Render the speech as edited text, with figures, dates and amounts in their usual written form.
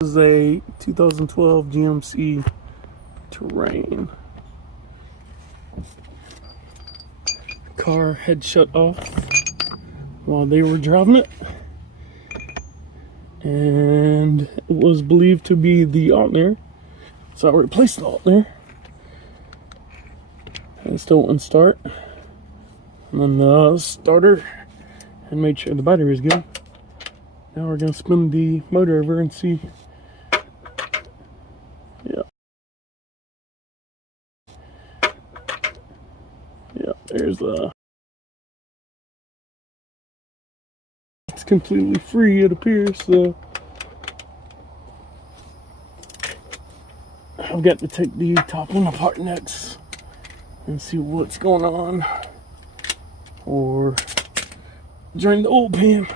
This is a 2012 GMC Terrain. Car had shut off while they were driving it, and it was believed to be the alternator, so I replaced the alternator. And it still wouldn't start, and then the starter, and made sure the battery was good. Now we're gonna spin the motor over and see. Yeah, there's the. It's completely free, it appears, so I've got to take the top one apart next and see what's going on, or drain the oil pan.